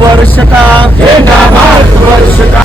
वर्ष का झेंडा भारत वर्ष का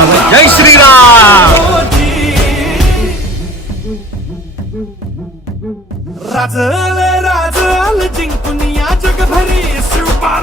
मर्दाना जय श्रीराम होती. राजले राजल जिंकून या जगभरी शिवबा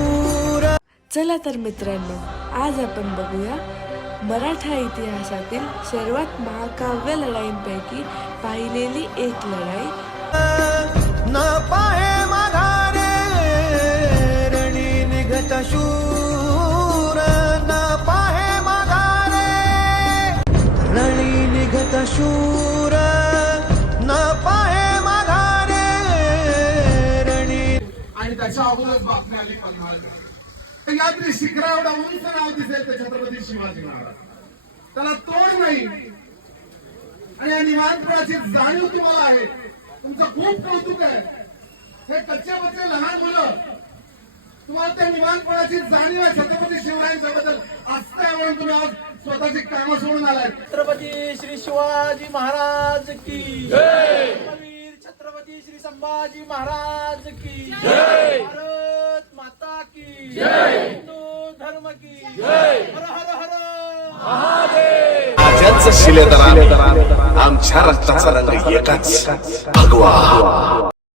दूर. चला तर मित्रांनो आज आपण बघूया मराठा इतिहासातील सर्वात महाकाव्य लढाईंपैकी पाहिलेली एक लढाई. ना पाहे माघारे रणी निघत शूर. ना पाहे माघारे रणी निघत शूर. अगोदरच बातमी आली पन्हाळ यात्री शिखरा एवढा उंच नाव दिसेल ते छत्रपती शिवाजी महाराज. त्याला तोड नाही. आणि या निवांतपणाची जाणीव तुम्हाला आहे. तुमचं खूप कौतुक आहे. हे कच्चे बच्चे लहान मुलं तुम्हाला त्या निवांतपणाची जाणीव आहे छत्रपती शिवरायांच्या बद्दल असते म्हणून तुम्ही आज स्वतःची कामं सोडून आलाय. छत्रपती श्री शिवाजी महाराज की छत्रपती श्री संभाजी महाराज की भारत माता की हिंदू धर्म की हर हर हर राजांचं शिलेदार आमच्या रक्ताचा रंग एकाच भगवा!